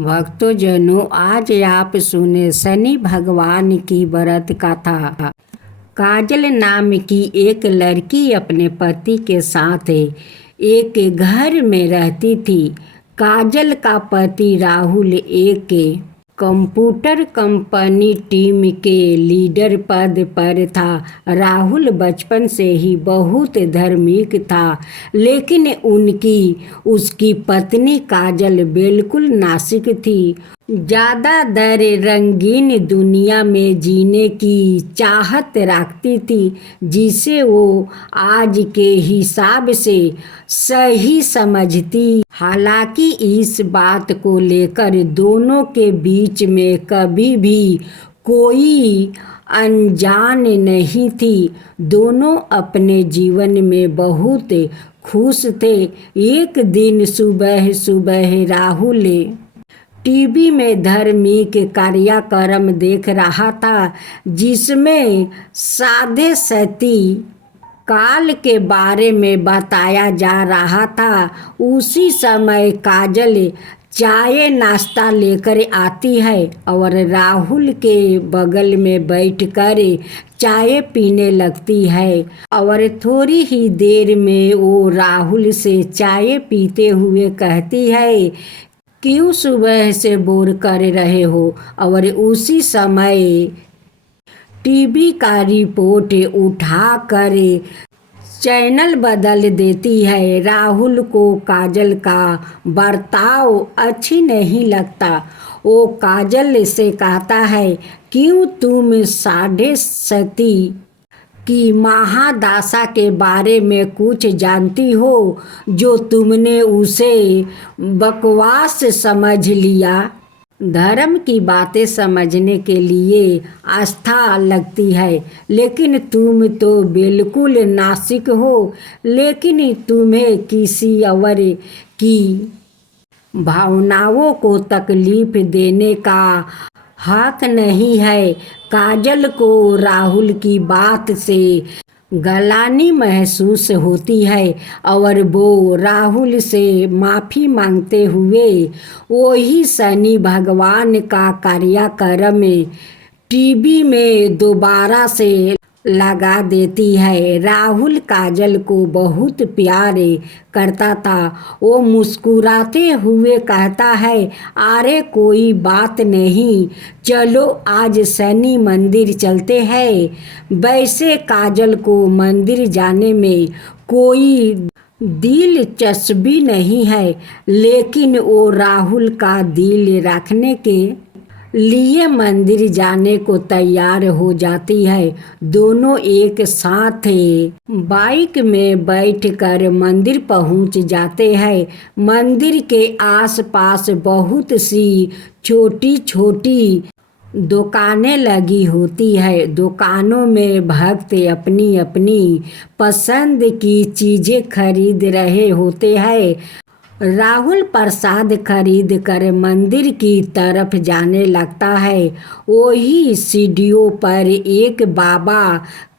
भक्तजनों, आज आप सुने शनि भगवान की व्रत कथा। काजल नाम की एक लड़की अपने पति के साथ एक घर में रहती थी। काजल का पति राहुल एक कंप्यूटर कंपनी टीम के लीडर पद पर था। राहुल बचपन से ही बहुत धार्मिक था, लेकिन उसकी पत्नी काजल बिल्कुल नासिक थी। ज़्यादा दर रंगीन दुनिया में जीने की चाहत रखती थी, जिसे वो आज के हिसाब से सही समझती। हालांकि इस बात को लेकर दोनों के बीच में कभी भी कोई अनजान नहीं थी। दोनों अपने जीवन में बहुत खुश थे। एक दिन सुबह सुबह राहुल टीवी में धार्मिक कार्यक्रम देख रहा था, जिसमें साधे सती काल के बारे में बताया जा रहा था। उसी समय काजल चाय नाश्ता लेकर आती है और राहुल के बगल में बैठकर चाय पीने लगती है। और थोड़ी ही देर में वो राहुल से चाय पीते हुए कहती है, क्यों सुबह से बोर कर रहे हो? और उसी समय टीवी का रिपोर्ट उठाकर चैनल बदल देती है। राहुल को काजल का बर्ताव अच्छी नहीं लगता। वो काजल से कहता है, क्यों तुम साढ़े सती की महादशा के बारे में कुछ जानती हो जो तुमने उसे बकवास समझ लिया? धर्म की बातें समझने के लिए आस्था लगती है, लेकिन तुम तो बिल्कुल नास्तिक हो। लेकिन तुम्हें किसी और की भावनाओं को तकलीफ देने का हक नहीं है। काजल को राहुल की बात से गलानी महसूस होती है और वो राहुल से माफ़ी मांगते हुए वही शनि भगवान का कार्यक्रम टीवी में दोबारा से लगा देती है। राहुल काजल को बहुत प्यार करता था। वो मुस्कुराते हुए कहता है, अरे कोई बात नहीं, चलो आज शनि मंदिर चलते हैं। वैसे काजल को मंदिर जाने में कोई दिलचस्पी नहीं है, लेकिन वो राहुल का दिल रखने के लिए मंदिर जाने को तैयार हो जाती है। दोनों एक साथ बाइक में बैठकर मंदिर पहुंच जाते हैं। मंदिर के आसपास बहुत सी छोटी छोटी दुकानें लगी होती है। दुकानों में भक्त अपनी अपनी पसंद की चीज़ें खरीद रहे होते हैं। राहुल प्रसाद खरीद कर मंदिर की तरफ जाने लगता है। वही सीढ़ियों पर एक बाबा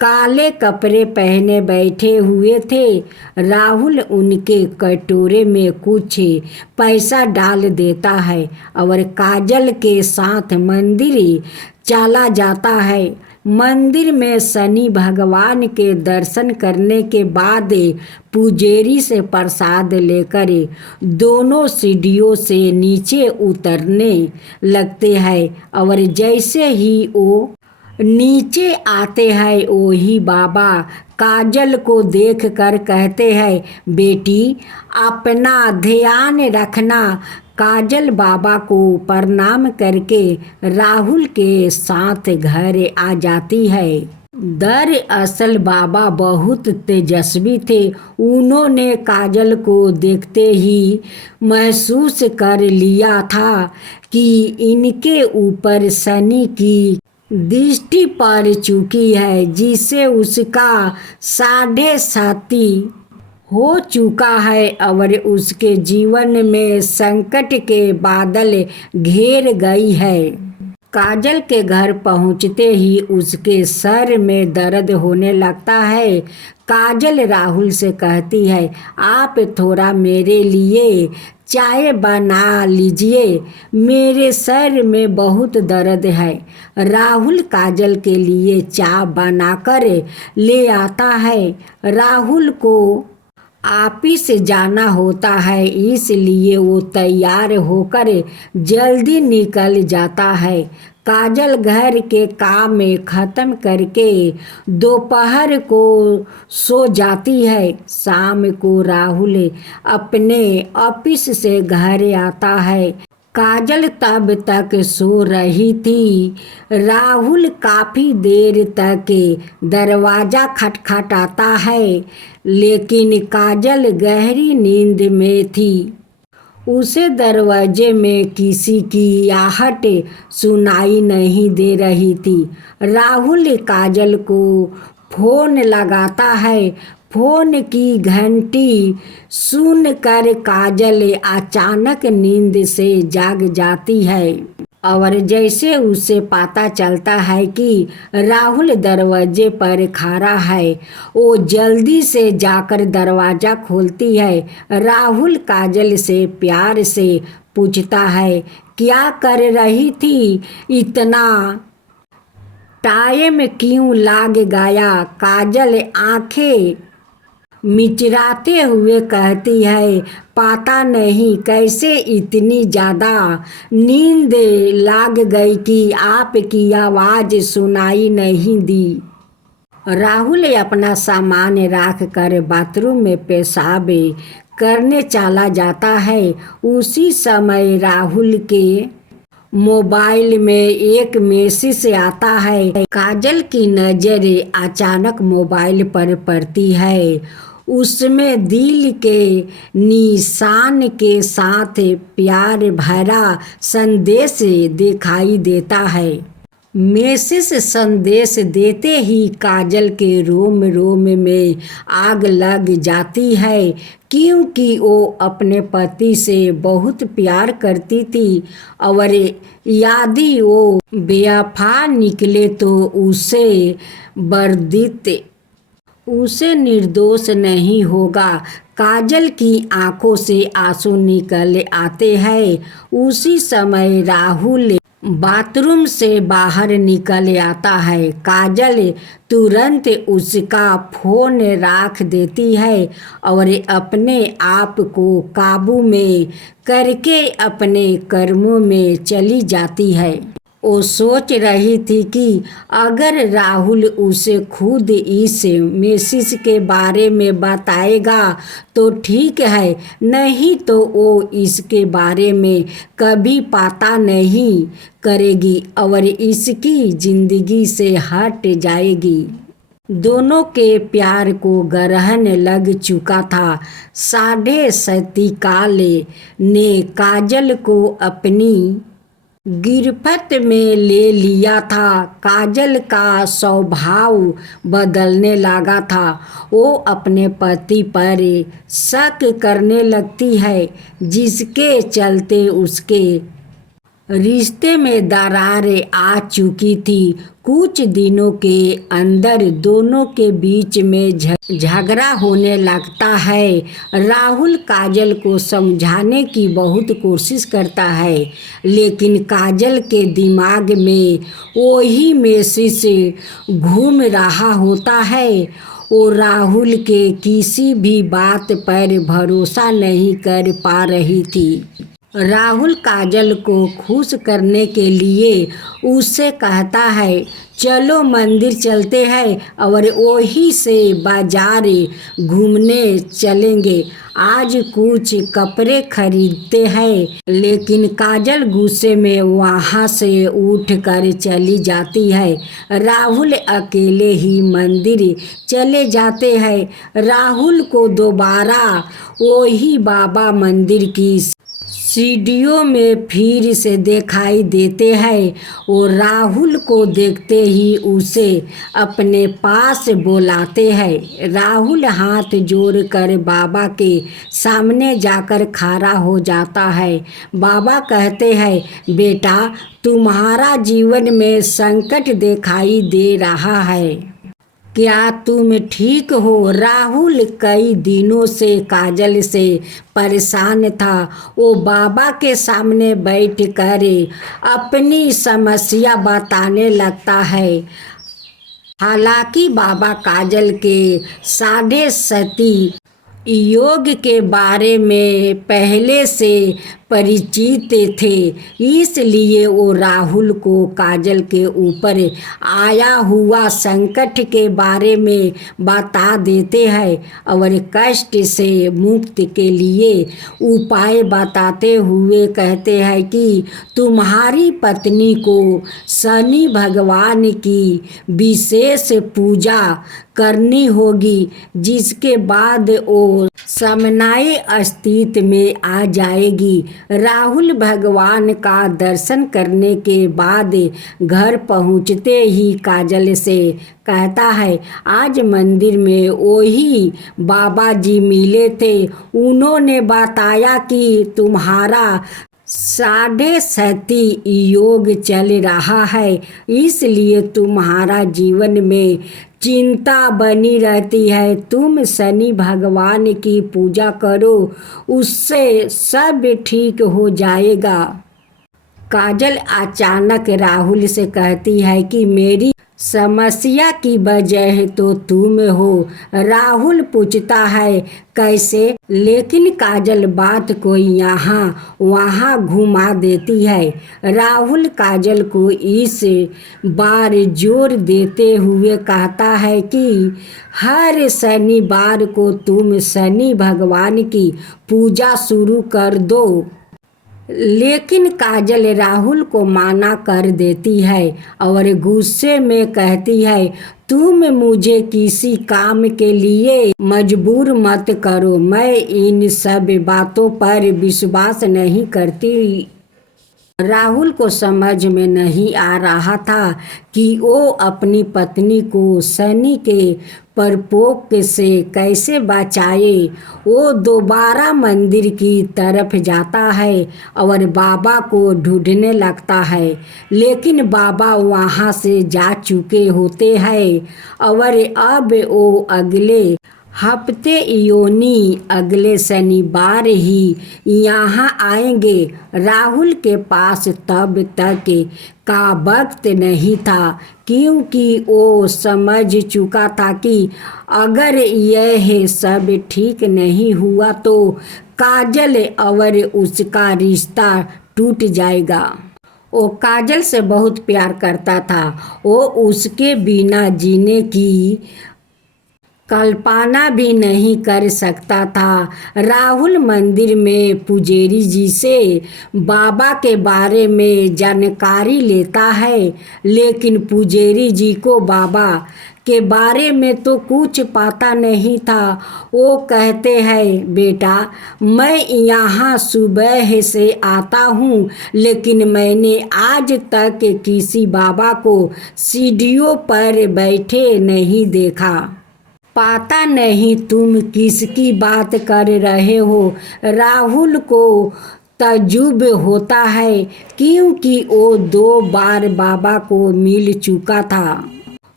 काले कपड़े पहने बैठे हुए थे। राहुल उनके कटोरे में कुछ पैसा डाल देता है और काजल के साथ मंदिर चला जाता है। मंदिर में शनि भगवान के दर्शन करने के बाद पुजारी से प्रसाद लेकर दोनों सीढ़ियों से नीचे उतरने लगते हैं और जैसे ही वो नीचे आते हैं, वही बाबा काजल को देखकर कहते हैं, बेटी अपना ध्यान रखना। काजल बाबा को प्रणाम करके राहुल के साथ घर आ जाती है। दरअसल बाबा बहुत तेजस्वी थे। उन्होंने काजल को देखते ही महसूस कर लिया था कि इनके ऊपर शनि की दृष्टि पड़ चुकी है, जिससे उसका साढ़े साती हो चुका है और उसके जीवन में संकट के बादल घेर गई है। काजल के घर पहुंचते ही उसके सर में दर्द होने लगता है। काजल राहुल से कहती है, आप थोड़ा मेरे लिए चाय बना लीजिए, मेरे सर में बहुत दर्द है। राहुल काजल के लिए चाय बनाकर ले आता है। राहुल को ऑफिस जाना होता है, इसलिए वो तैयार होकर जल्दी निकल जाता है। काजल घर के काम में ख़त्म करके दोपहर को सो जाती है। शाम को राहुल अपने ऑफिस से घर आता है। काजल तब तक सो रही थी। राहुल काफ़ी देर तक दरवाज़ा खटखटाता है, लेकिन काजल गहरी नींद में थी। उसे दरवाजे में किसी की आहट सुनाई नहीं दे रही थी। राहुल काजल को फ़ोन लगाता है। फ़ोन की घंटी सुनकर काजल अचानक नींद से जाग जाती है और जैसे उसे पता चलता है कि राहुल दरवाजे पर खड़ा है, वो जल्दी से जाकर दरवाज़ा खोलती है। राहुल काजल से प्यार से पूछता है, क्या कर रही थी, इतना टाइम क्यों लग गया? काजल आंखें मिचराते हुए कहती है, पता नहीं कैसे इतनी ज़्यादा नींद लग गई कि आपकी आवाज़ सुनाई नहीं दी। राहुल अपना सामान रख कर बाथरूम में पेशाब करने चला जाता है। उसी समय राहुल के मोबाइल में एक मैसेज आता है। काजल की नज़र अचानक मोबाइल पर पड़ती है। उसमें दिल के निशान के साथ प्यार भरा संदेश दिखाई देता है। मैसेज संदेश देते ही काजल के रोम रोम में आग लग जाती है, क्योंकि वो अपने पति से बहुत प्यार करती थी और यदि वो बेवफा निकले तो उसे निर्दोष नहीं होगा। काजल की आंखों से आंसू निकल आते हैं। उसी समय राहुल बाथरूम से बाहर निकल आता है। काजल तुरंत उसका फ़ोन रख देती है और अपने आप को काबू में करके अपने कर्मों में चली जाती है। वो सोच रही थी कि अगर राहुल उसे खुद इस मैसेज के बारे में बताएगा तो ठीक है, नहीं तो वो इसके बारे में कभी पता नहीं करेगी और इसकी ज़िंदगी से हट जाएगी। दोनों के प्यार को ग्रहण लग चुका था। साढ़े सती काल ने काजल को अपनी गिरफ्त में ले लिया था। काजल का स्वभाव बदलने लगा था। वो अपने पति पर शक करने लगती है, जिसके चलते उसके रिश्ते में दरार आ चुकी थी। कुछ दिनों के अंदर दोनों के बीच में झगड़ा होने लगता है। राहुल काजल को समझाने की बहुत कोशिश करता है, लेकिन काजल के दिमाग में वही मैसेज घूम रहा होता है। वो राहुल के किसी भी बात पर भरोसा नहीं कर पा रही थी। राहुल काजल को खुश करने के लिए उससे कहता है, चलो मंदिर चलते हैं और वहीं से बाजार घूमने चलेंगे। आज कुछ कपड़े खरीदते हैं। लेकिन काजल गुस्से में वहाँ से उठ कर चली जाती है। राहुल अकेले ही मंदिर चले जाते हैं। राहुल को दोबारा वही बाबा मंदिर की सीढ़ियों में फिर से दिखाई देते हैं। वो राहुल को देखते ही उसे अपने पास बुलाते हैं। राहुल हाथ जोड़कर बाबा के सामने जाकर खड़ा हो जाता है। बाबा कहते हैं, बेटा, तुम्हारा जीवन में संकट दिखाई दे रहा है। क्या तुम ठीक हो? राहुल कई दिनों से काजल से परेशान था। वो बाबा के सामने बैठकर अपनी समस्या बताने लगता है। हालांकि बाबा काजल के साढ़े सती योग के बारे में पहले से परिचित थे, इसलिए वो राहुल को काजल के ऊपर आया हुआ संकट के बारे में बता देते हैं और कष्ट से मुक्ति के लिए उपाय बताते हुए कहते हैं कि तुम्हारी पत्नी को शनि भगवान की विशेष पूजा करनी होगी, जिसके बाद वो समन्वय अस्तित्व में आ जाएगी। राहुल भगवान का दर्शन करने के बाद घर पहुंचते ही काजल से कहता है, आज मंदिर में वही बाबा जी मिले थे। उन्होंने बताया कि तुम्हारा साढ़े सती योग चल रहा है, इसलिए तुम्हारा जीवन में चिंता बनी रहती है। तुम शनि भगवान की पूजा करो, उससे सब ठीक हो जाएगा। काजल अचानक राहुल से कहती है कि मेरी समस्या की वजह तो तुम हो। राहुल पूछता है, कैसे? लेकिन काजल बात को यहाँ वहाँ घुमा देती है। राहुल काजल को इस बार जोर देते हुए कहता है कि हर शनिवार को तुम शनि भगवान की पूजा शुरू कर दो। लेकिन काजल राहुल को मना कर देती है और गुस्से में कहती है, तुम मुझे किसी काम के लिए मजबूर मत करो। मैं इन सब बातों पर विश्वास नहीं करती। राहुल को समझ में नहीं आ रहा था कि वो अपनी पत्नी को शनि के प्रकोप से कैसे बचाए। वो दोबारा मंदिर की तरफ जाता है और बाबा को ढूंढने लगता है, लेकिन बाबा वहाँ से जा चुके होते हैं और अब वो अगले हफ्ते योनी अगले शनिवार ही यहाँ आएंगे। राहुल के पास तब तक का वक्त नहीं था, क्योंकि वो समझ चुका था कि अगर यह सब ठीक नहीं हुआ तो काजल और उसका रिश्ता टूट जाएगा। वो काजल से बहुत प्यार करता था। वो उसके बिना जीने की कल्पना भी नहीं कर सकता था। राहुल मंदिर में पुजारी जी से बाबा के बारे में जानकारी लेता है, लेकिन पुजारी जी को बाबा के बारे में तो कुछ पता नहीं था। वो कहते हैं, बेटा, मैं यहाँ सुबह से आता हूँ, लेकिन मैंने आज तक किसी बाबा को सीढ़ियों पर बैठे नहीं देखा। पता नहीं तुम किसकी बात कर रहे हो। राहुल को तजुब होता है, क्योंकि वो 2 बार बाबा को मिल चुका था।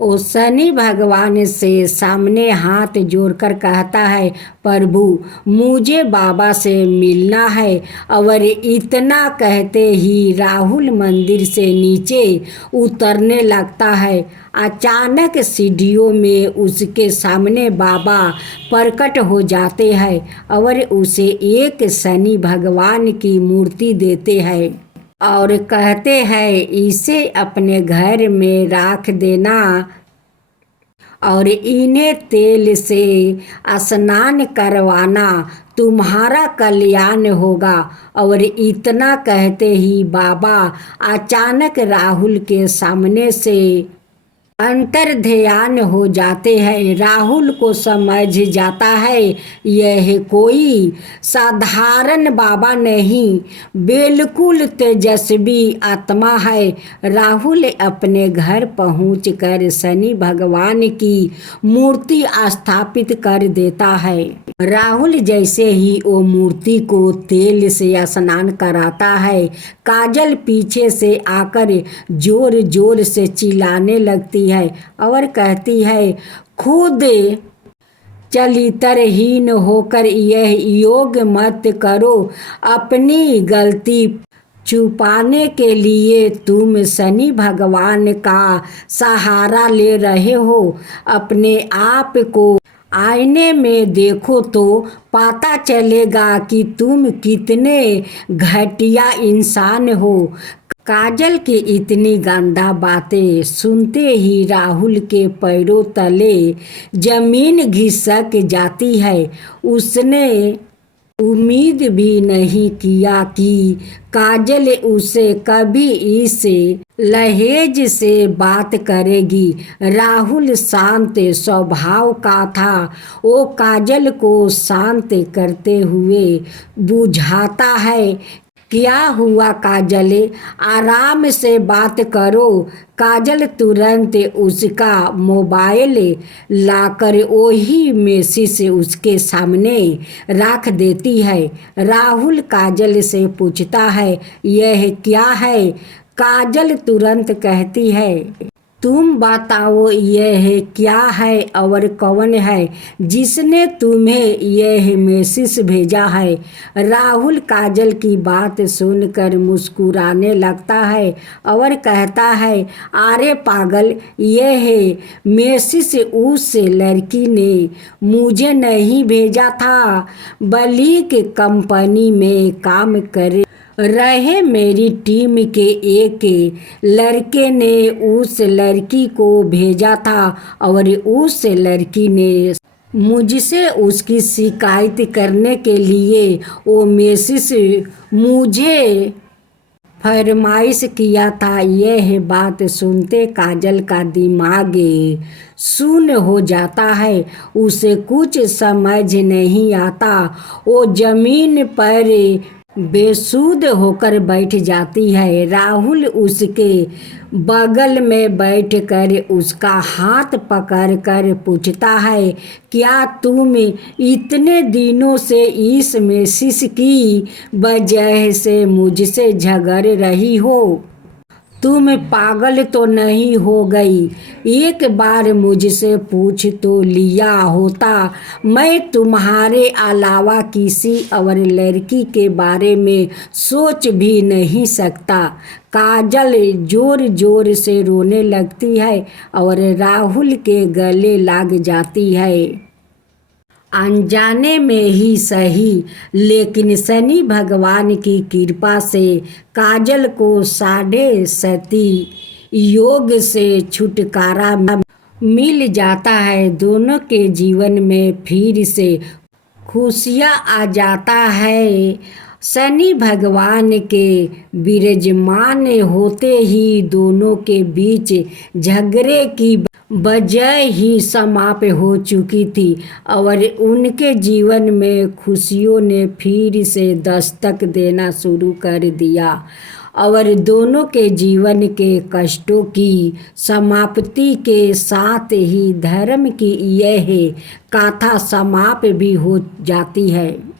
वो शनि भगवान से सामने हाथ जोड़कर कहता है, प्रभु, मुझे बाबा से मिलना है। और इतना कहते ही राहुल मंदिर से नीचे उतरने लगता है। अचानक सीढ़ियों में उसके सामने बाबा प्रकट हो जाते हैं और उसे एक शनि भगवान की मूर्ति देते हैं और कहते हैं, इसे अपने घर में रख देना और इन्हें तेल से स्नान करवाना, तुम्हारा कल्याण होगा। और इतना कहते ही बाबा अचानक राहुल के सामने से अंतर्ध्यान हो जाते हैं। राहुल को समझ जाता है यह कोई साधारण बाबा नहीं, बिल्कुल तेजस्वी आत्मा है। राहुल अपने घर पहुंचकर शनि भगवान की मूर्ति स्थापित कर देता है। राहुल जैसे ही वो मूर्ति को तेल से स्नान कराता है, काजल पीछे से आकर जोर जोर से चिल्लाने लगती है और कहती है, खुद चरित्रहीन होकर यह योग मत करो। अपनी गलती छुपाने के लिए तुम शनि भगवान का सहारा ले रहे हो। अपने आप को आईने में देखो तो पता चलेगा कि तुम कितने घटिया इंसान हो। काजल की इतनी गंदा बातें सुनते ही राहुल के पैरों तले जमीन खिसक जाती है। उसने उम्मीद भी नहीं किया कि काजल उसे कभी इस लहजे से बात करेगी। राहुल शांत स्वभाव का था। वो काजल को शांत करते हुए बुझाता है, क्या हुआ काजल, आराम से बात करो। काजल तुरंत उसका मोबाइल लाकर वही मैसेज उसके सामने रख देती है। राहुल काजल से पूछता है, यह क्या है? काजल तुरंत कहती है, तुम बताओ यह क्या है और कौन है जिसने तुम्हें यह मैसेज भेजा है। राहुल काजल की बात सुनकर मुस्कुराने लगता है और कहता है, अरे पागल, यह मैसेज उस लड़की ने मुझे नहीं भेजा था, बल्कि कंपनी में काम कर रहे मेरी टीम के एक लड़के ने उस लड़की को भेजा था और उस लड़की ने मुझसे उसकी शिकायत करने के लिए वो मैसेज मुझे फरमाइश किया था। यह बात सुनते काजल का दिमाग शून्य हो जाता है। उसे कुछ समझ नहीं आता। वो जमीन पर बेसुध होकर बैठ जाती है। राहुल उसके बगल में बैठकर उसका हाथ पकड़कर पूछता है, क्या तुम इतने दिनों से इस मैसेज की वजह से मुझसे झगड़ रही हो? तुम पागल तो नहीं हो गई? एक बार मुझसे पूछ तो लिया होता, मैं तुम्हारे अलावा किसी और लड़की के बारे में सोच भी नहीं सकता। काजल जोर जोर से रोने लगती है और राहुल के गले लग जाती है। अनजाने में ही सही, लेकिन शनि भगवान की कृपा से काजल को 7.5 योग से छुटकारा मिल जाता है। दोनों के जीवन में फिर से खुशियाँ आ जाता है। शनि भगवान के विराजमान होते ही दोनों के बीच झगड़े की वजह ही समाप्त हो चुकी थी और उनके जीवन में खुशियों ने फिर से दस्तक देना शुरू कर दिया और दोनों के जीवन के कष्टों की समाप्ति के साथ ही धर्म की यह गाथा समाप्त भी हो जाती है।